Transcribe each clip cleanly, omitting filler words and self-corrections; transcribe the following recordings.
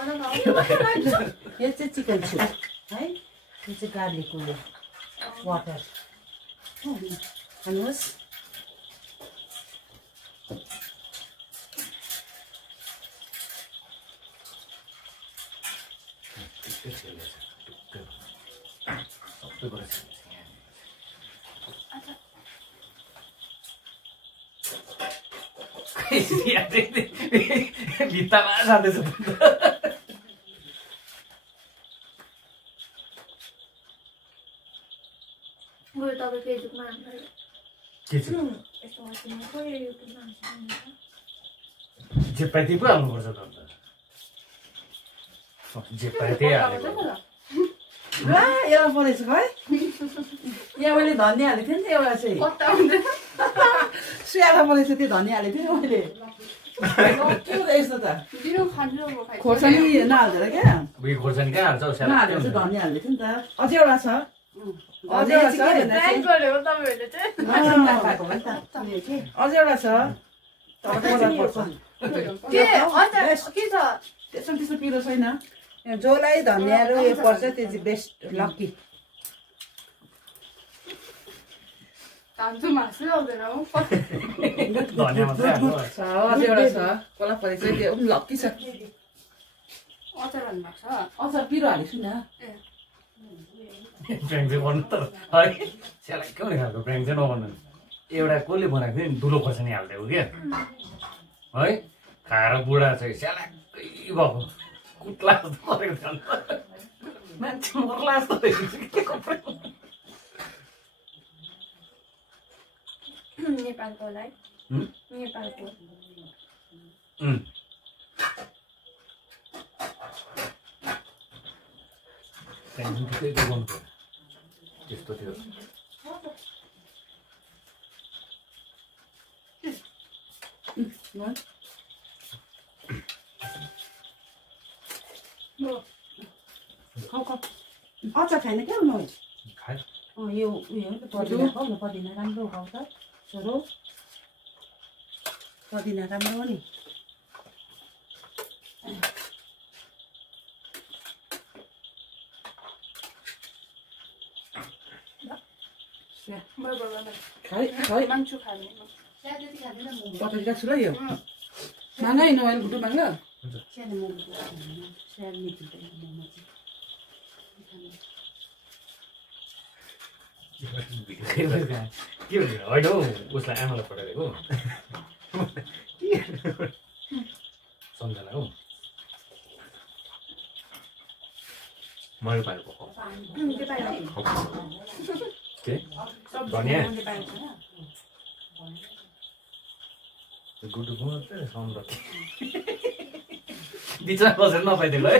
यो चाहिँ chicken soup है यो चाहिँ गार्लिक उयो वाटर हाल्नुहोस् भित्तामा जाँदैछ जे पाए त्यही पो हाल्नुपर्छ त अन्त जे पाए त्यही हालेको एउटा परेछ है यहाँ मैले धनियाँ हालेको थिएँ नि त एउटा चाहिँ सुयाला परेछ त्यो धनियाँ हालेको थिएँ नि मैले के हो यस्तो त खोर्सानी नहाल्दैन क्या उयो खोर्सानी कहाँ हाल्छ नहालेर चाहिँ धनियाँ हाल्दै थियो नि त अझै एउटा छ अझै एउटा छ त्यसमा त्यस्तो पिरो छैन जसलाई धनियाँ र यो पर्छ त्यो चाहिँ बेस्ट लक्की धनियाँ मात्रै हाल्नु अझै एउटा छ कसलाई परेछ त्यो पनि लक्की छ अचार पिरो हालेको छु न प्र्याङ चाहिँ गर्नु त है स्याला कुनै खालको प्र्याङ चाहिँ नगर्नु एउटा कसले बनाएको थियो नि दुलो खोर्सानी हालिदिएको क्या है खाएर बुढा चाहिँ स्यालाकै भएको कुट्ला जस्तो गरेको थियो मान्छे मर्ला जस्तो नेपालको होला है नेपालको त्यहाँदेखि ठिकै गर्नु पर्यो त्यस्तो थियो अचार खाएन क्या म खाए यो उयो पदिना खाऊ न पदिना राम्रो खाऊ त छोरो पदिना राम्रो हो नि पत्रिका छु ल यो मागा है नोयल गुटु मागा के होइन हौ उसलाई आमालाई पठाइदिएको सम्झना हौ मैले पाएको के धनियाँ गुडुको मात्रै सम्झना बिचमा बसेर नपाइदिएको है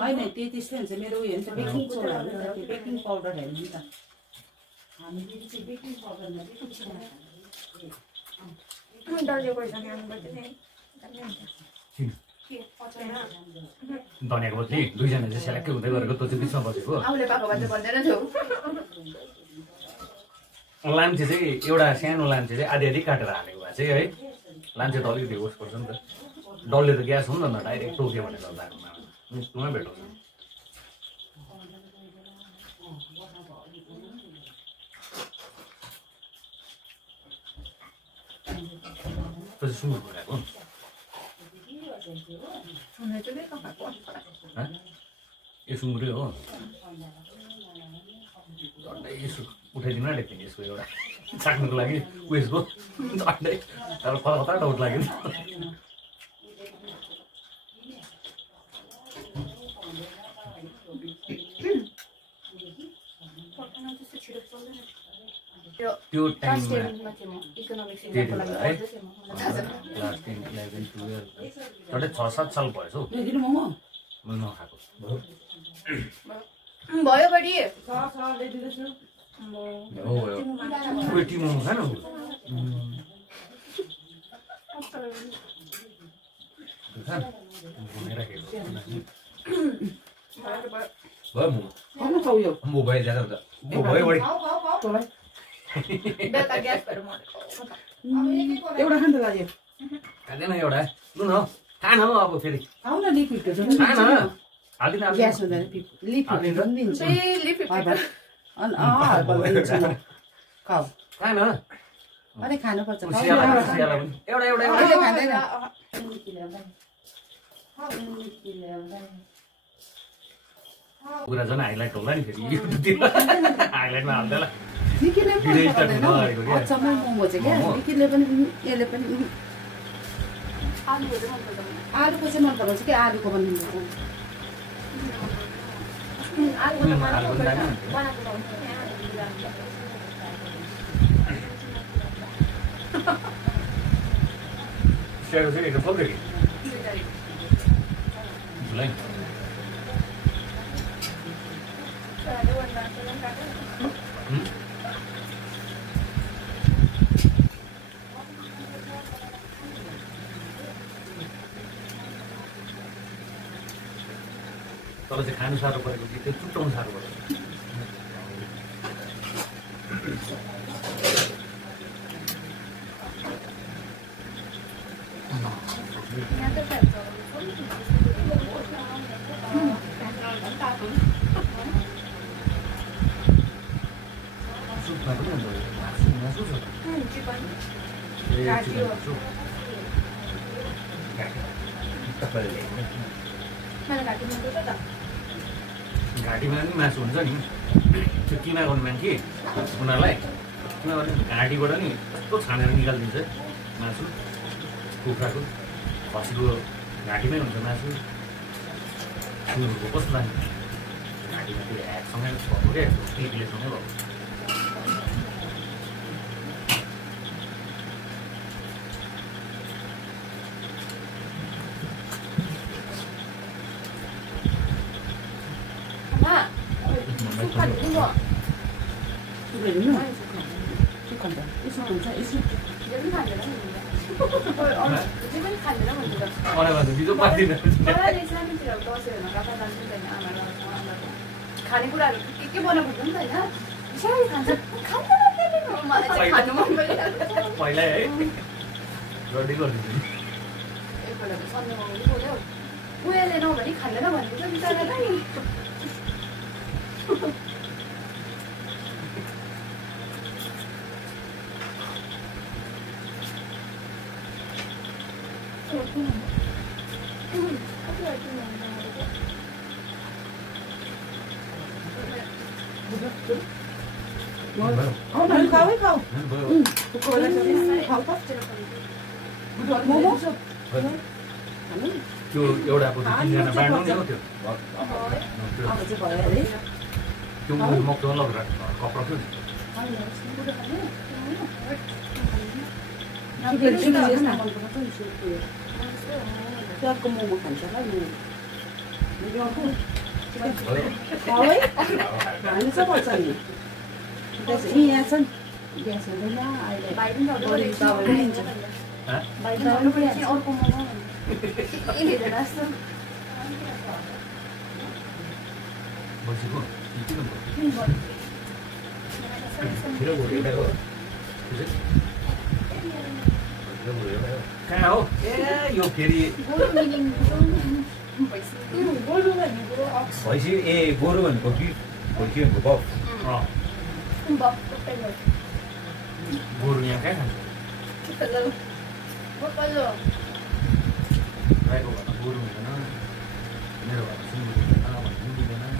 होइन त्यस्तै हुन्छ मेरो उयो हुन्छ बेकिङ सोडा हुन्छ त्यो बेकिङ पाउडर हेर्नु नि त हामीले चाहिँ बेकिङ पाउडरमा धनियाँको बदली दुईजना चाहिँ सेलेक्टै हुँदै गरेको त्यो चाहिँ बिचमा बसेको लाम्चे चाहिँ एउटा सानो लाम्चे चाहिँ आधी आधी काटेर हालेको भए चाहिँ है लाम्चे त अलिकति होस् पर्छ नि त डल्ले त ग्यास हो नि त डाइरेक्ट टोक्यो भनेर तुमै भेटाउँछ त्यो चाहिँ सुँगुर बनाएको यो सुँगुरै हो झन्डै यसो उठाइदिनु आँटेको थिएँ यसको एउटा चाख्नुको लागि उयसको झन्डै तर कता डाउट लाग्यो त्यो टाइममा क्लास 10, 11, 12 झन्डै 6-7 साल भएछ हौ मैले नखाएको भयो बडी ल्याइदिँदैछु टिमोमो खानु भयो मोबाइल ज्यादा हुन्छ भयो बढी बेलुका ग्यासहरू एउटा खान त लाग्यो खाँदैन एउटा लु न खान हौ अब फेरि खाऊ न लिक्विडको झन् खान हालिदिनु ग्यास हुँदैन लिक्विड झन् दिन्छ खाऊ खान अलिक खानुपर्छ एउटा एउटा एउटा अहिले खाँदैन कुरा झन् हाइलाइट होला नि फेरि युट्युबतिर हाइलाइटमा हाल्दै निकिले पनि भिडियो पर्दैन स्टार्ट गरेको क्या अचम्मै मोमो चाहिँ क्या निकिले पनि यसले पनि आलुको चाहिँ मन पराउँछ कि आलुको बनाउनु स्याडो चाहिँ एकदम पक्रियो जुलाई तर चाहिँ खानु साह्रो परेको कि त्यो चुट्टाउनु साह्रो परेको सुपमा पनि हुन्छ मासु छ घाँटीमा पनि मासु हुन्छ नि त्यो किमा गर्नु मान्छे उनीहरूलाई किमा गर्ने घाँटीबाट नि कस्तो छानेर निकालिदिन्छ मासु कुखुराको खसीको घाँटीमै हुन्छ मासु सुँगुरको कस्तो लाग्ने घाँटीमा त्यो ह्याकसँगै भएको क्या टिप्लेसँगै भएको खानेकुराहरू के बनाएको हुन्छ नि त होइन बिस्तारै खान्छ मलाई चाहिँ खानु मन परिरहेको पहिला है रडी गरिदिन्छु एकपल्ट सन्देह बोल्यो उयोले नभनी खाँदैन भनेको चाहिँ बिचरालाई खाऊ खाऊ मोमो त्यो एउटाको तिनजना बाँड्नु नि हौ त्यो मक्दो लगेर कपडा थियो नि मोमो खान्छ खानु चाहिँ पर्छ नि यहाँ छ नि ग्यास हुँदैन अहिले अर्को मोमो बसेको कहाँ हो ए यो फेरि भैँसी ए गोरु भनेको कि भैँसी भनेको बफ गोरु यहाँ कहाँ खान्छ राईको घरमा गोरु हुँदैन मेरो घरमा सुँगुर हुँदैन भन्नु दिँदैन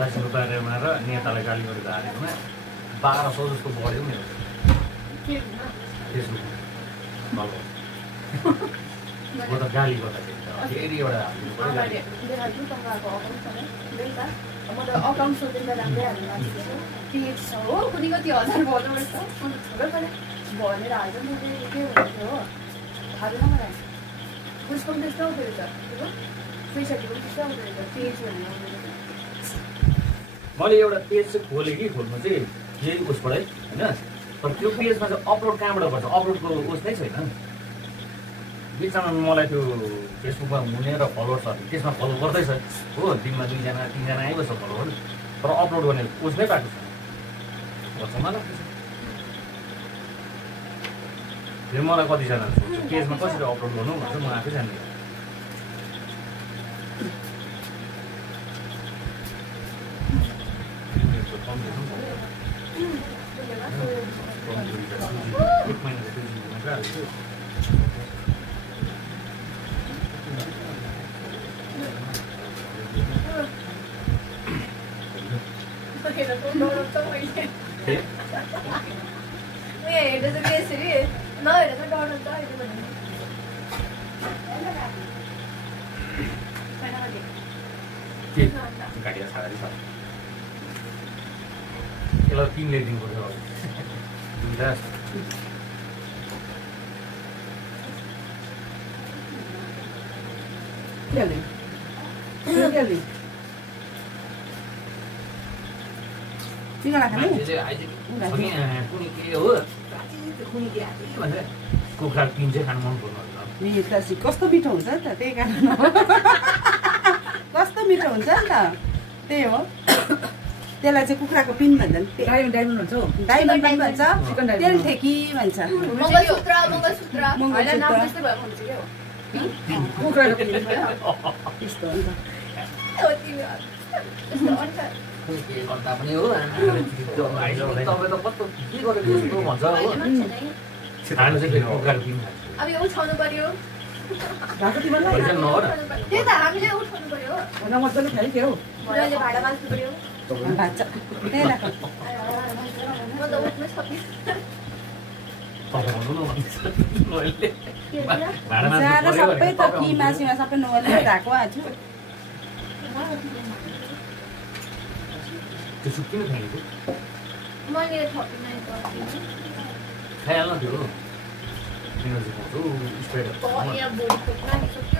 दार्जिलिङको बारेमा र नेतालाई गाली गरेर हालेकोमा 1200 जस्तो बढ्यो मेरो फेसबुकमा म त गाली गर्दाखेरि फेरि एउटा हालिदिनु पऱ्यो म त अकाउन्ट सोधेर राम्रै हाल्नु लाग्छ पेज छ हो कुनै कति हजार फलोवर्स छ ठुलो भनेर हाल्छ म के हुन्थ्यो हो थाहा छैन मलाई उसको पनि त्यस्तो आउँदो रहेछ पैसाको पनि त्यस्तो आउँदो रहेछ पेज भनेर मैले एउटा पेज चाहिँ खोलेँ कि खोल्नु चाहिँ यही उसबाटै होइन तर त्यो पेजमा चाहिँ अपलोड कहाँबाट गर्छ अपलोडको उस नै छैन बिचमा मलाई त्यो फेसबुकमा हुने र फलोवर्सहरू त्यसमा फलो गर्दैछ हो दिनमा 2 जना 3 जना आइबस्छ फलोवर तर अपलोड गर्ने उस नै पाएको छैन मलाई लाग्छ फेरि मलाई कतिजना सोध्छ पेजमा कसरी अपलोड गर्नु भन्छ म आफै जान्दिनँ एक महिनाको 2 GB मात्र हाल्छु घाटिया छाडी छ यसलाई 3 ले दिनुपर्छ दुईटा कुखुरा पिन चाहिँ खानु मन पर्नु कस्तो मिठो हुन्छ नि त त्यही कारण कस्तो मिठो हुन्छ नि त त्यही हो त्यसलाई चाहिँ कुखुराको पिन भन्छन् डायमन्ड भन्छ डायमन्ड पनि भन्छ तेल ठेकी भन्छ कुखुराको पिन त्यस्तो हो नि त गर्दा पनि हो तपाईँ त कस्तो के गरेको जस्तो भन्छ हो खानु चाहिँ फेरि कुखुराको पिन अब यो उठाउनु पर्यो त्यही त हामीले उठाउनु पर्यो मजाले खायो के हो मैले भाडा बाँच्नु पर्यो भाँच्छ त्यही राख म त उठ्नै सकिस सबै त कि मासुमा सबै नोले ढाको आछु त्यो सुक्किनु खाएको मैले 39 गर्छु खाइहाल्न त्यो एनर्जी पाउँछु स्प्रेड यहाँ बोडी खोक्न सक्यो